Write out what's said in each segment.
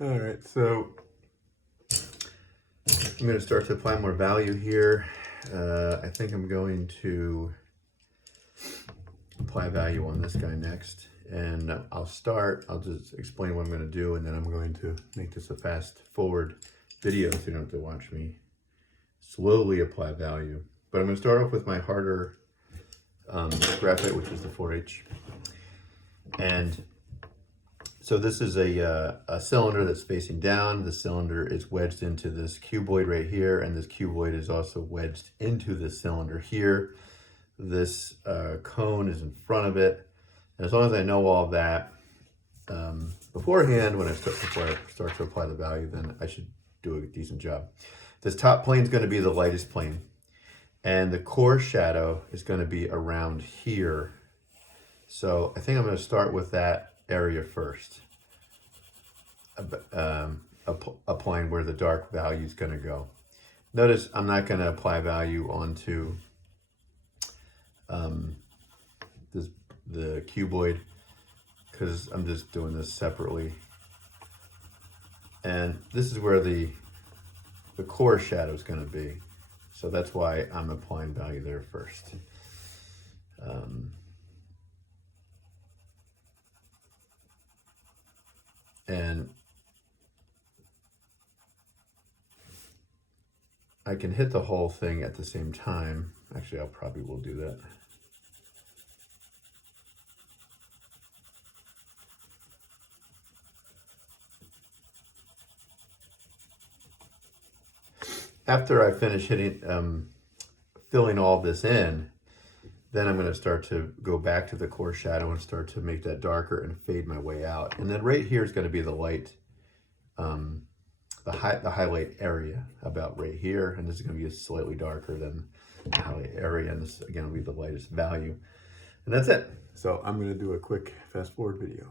All right, so I'm going to start to apply more value here. I think I'm going to apply value on this guy next. And I'll just explain what I'm going to do, and then I'm going to make this a fast forward video so you don't have to watch me slowly apply value. But I'm going to start off with my harder graphite, which is the 4H. And so this is a cylinder that's facing down. The cylinder is wedged into this cuboid right here, and this cuboid is also wedged into this cylinder here. This cone is in front of it. And as long as I know all of that beforehand, before I start to apply the value, then I should do a decent job. This top plane is going to be the lightest plane, and the core shadow is going to be around here. So I think I'm going to start with that area first, applying where the dark value is going to go. Notice I'm not going to apply value onto the cuboid because I'm just doing this separately. And this is where the core shadow is going to be. So that's why I'm applying value there first. And I can hit the whole thing at the same time. Actually, I probably will do that. After I finish filling all this in, then I'm going to start to go back to the core shadow and start to make that darker and fade my way out. And then right here is going to be the light, the highlight area about right here. And this is going to be slightly darker than the highlight area. And this, again, will be the lightest value. And that's it. So I'm going to do a quick fast forward video.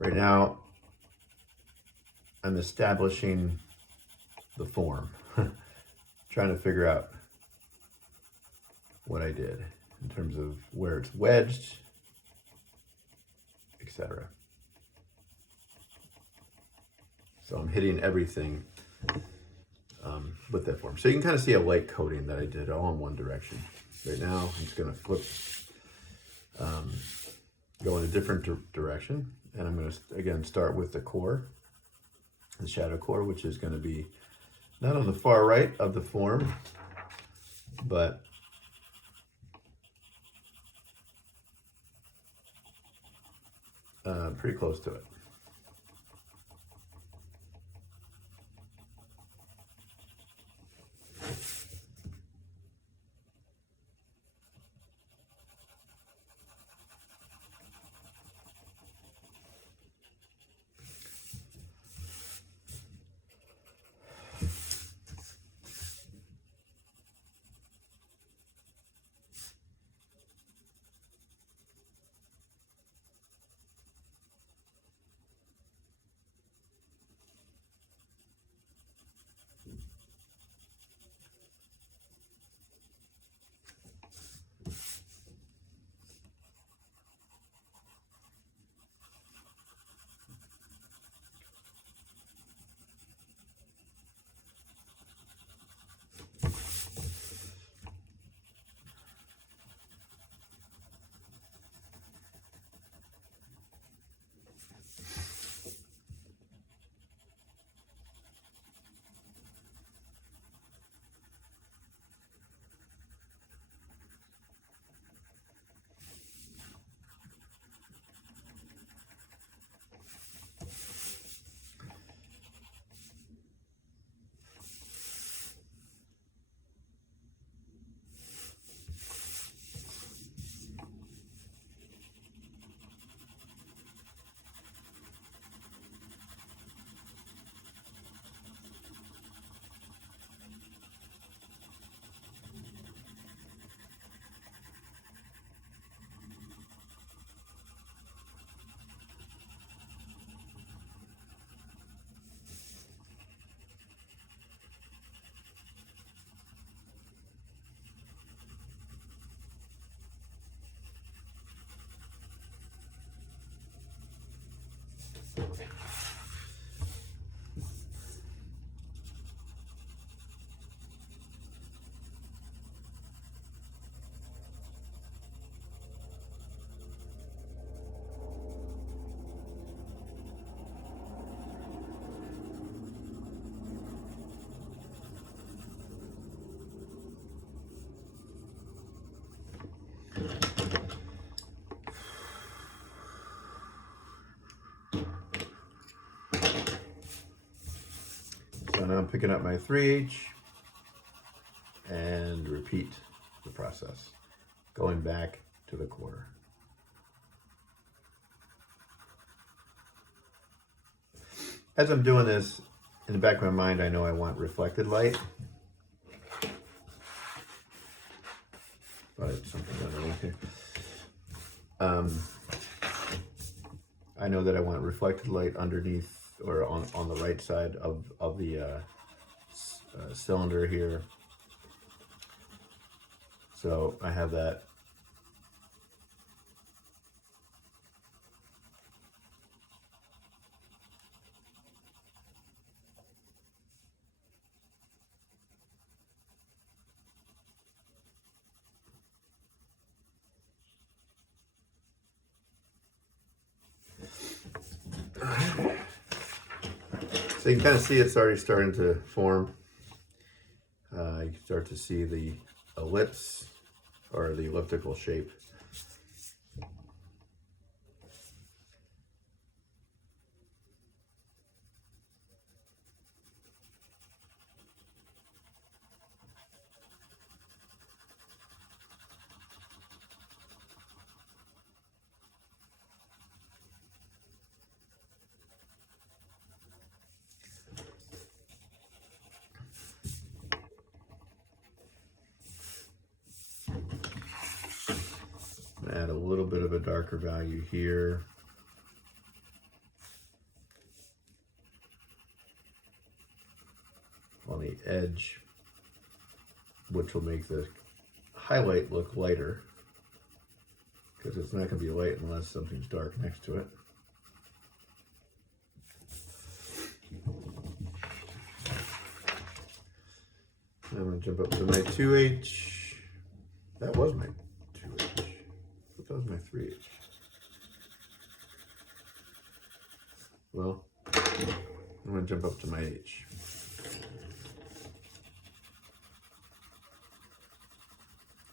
Right now, I'm establishing the form, trying to figure out what I did in terms of where it's wedged, etc. So I'm hitting everything with that form. So you can kind of see a light coating that I did all in one direction. Right now, I'm just going to flip, go in a different direction. And I'm going to, again, start with the core, the shadow core, which is going to be not on the far right of the form, but pretty close to it. now I'm picking up my 3/8 and repeat the process, going back to the 1/4. As I'm doing this, in the back of my mind, I know I want reflected light. But it's something underneath here. I know that I want reflected light underneath or on the right side of the cylinder here. So I have that. So you can kind of see it's already starting to form. You can start to see the ellipse or the elliptical shape. Add a little bit of a darker value here. On the edge, which will make the highlight look lighter, because it's not going to be light unless something's dark next to it. I'm going to jump up to my 2/8. That was my 2/8. That was my 3/8. Well, I'm going to jump up to my H.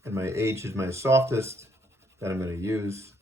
And my H is my softest that I'm going to use.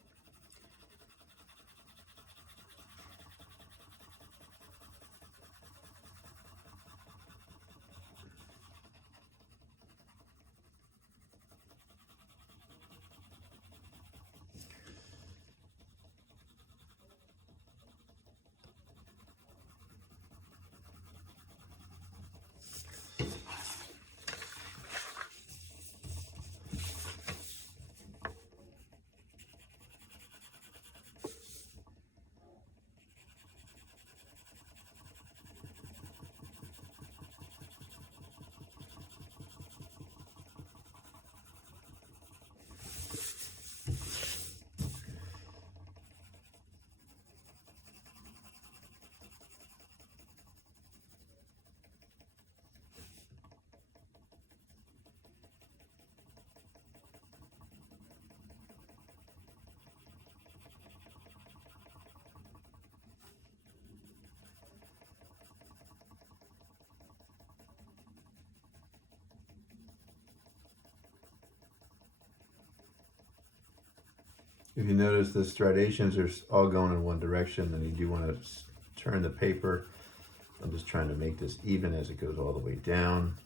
If you notice the striations are all going in one direction, then you do want to turn the paper. I'm just trying to make this even as it goes all the way down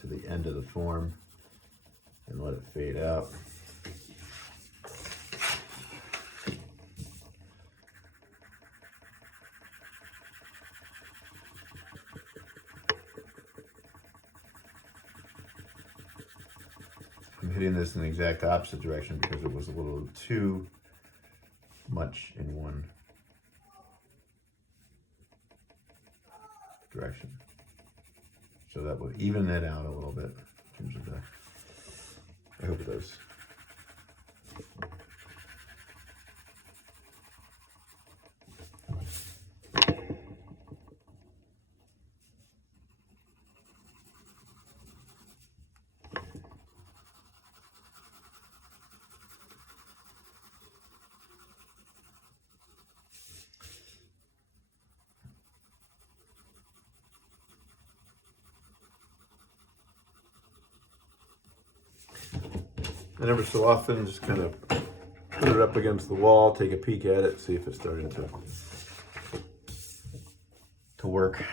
to the end of the form and let it fade out. I'm hitting this in the exact opposite direction because it was a little too much in one direction. So that will even that out a little bit in terms of the, I hope it does. And every so often, just kind of put it up against the wall, take a peek at it, see if it's starting to work.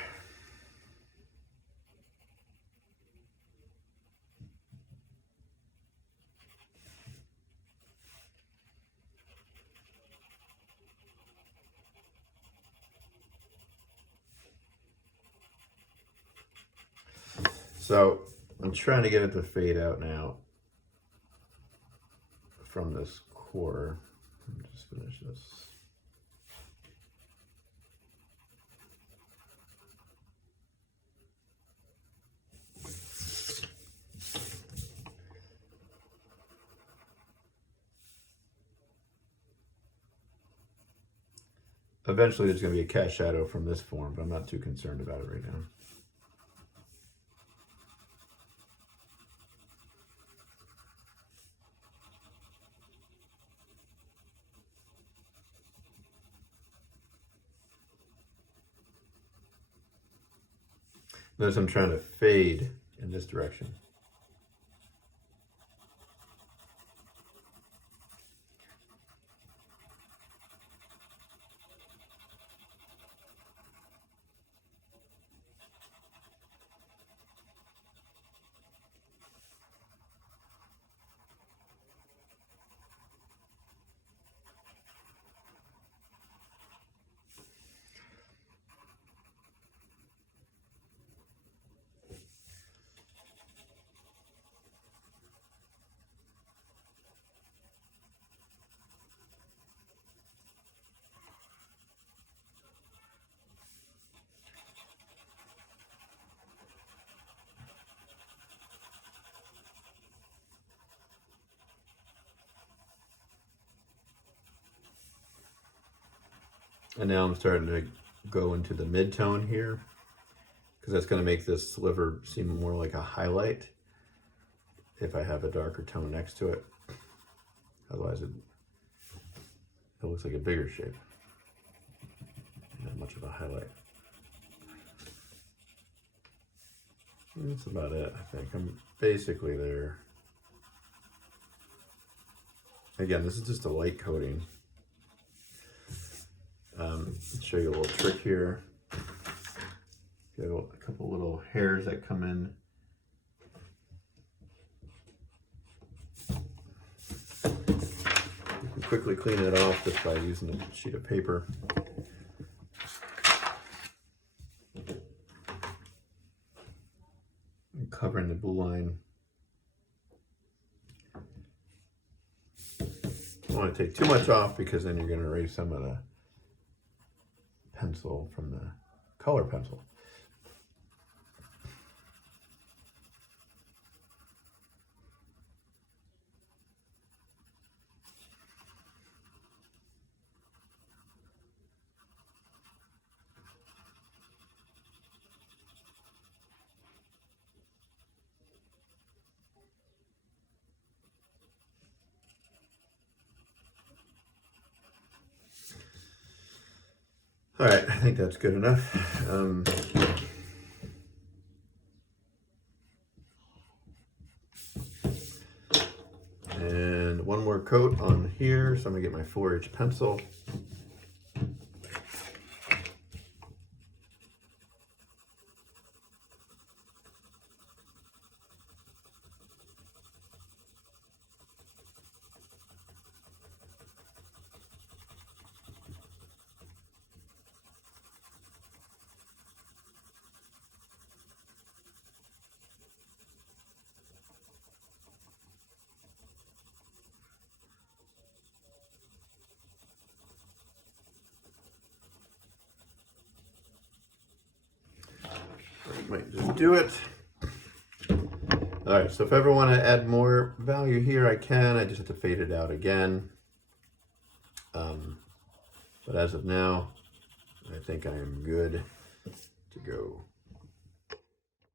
So I'm trying to get it to fade out now from this core. Let me just finish this. Eventually there's going to be a cast shadow from this form, but I'm not too concerned about it right now. Notice I'm trying to fade in this direction. And now I'm starting to go into the mid-tone here, because that's going to make this sliver seem more like a highlight if I have a darker tone next to it. Otherwise it looks like a bigger shape. Not much of a highlight. That's about it, I think. I'm basically there. Again, this is just a light coating. Show you a little trick here. Got a couple little hairs that come in. You can quickly clean it off just by using a sheet of paper. And covering the blue line. Don't want to take too much off, because then you're going to erase some of the pencil from the color pencil. All right, I think that's good enough. And one more coat on here, so I'm gonna get my 4H pencil. Might just do it. All right, so if I ever want to add more value here, I can. I just have to fade it out again. But as of now, I think I am good to go.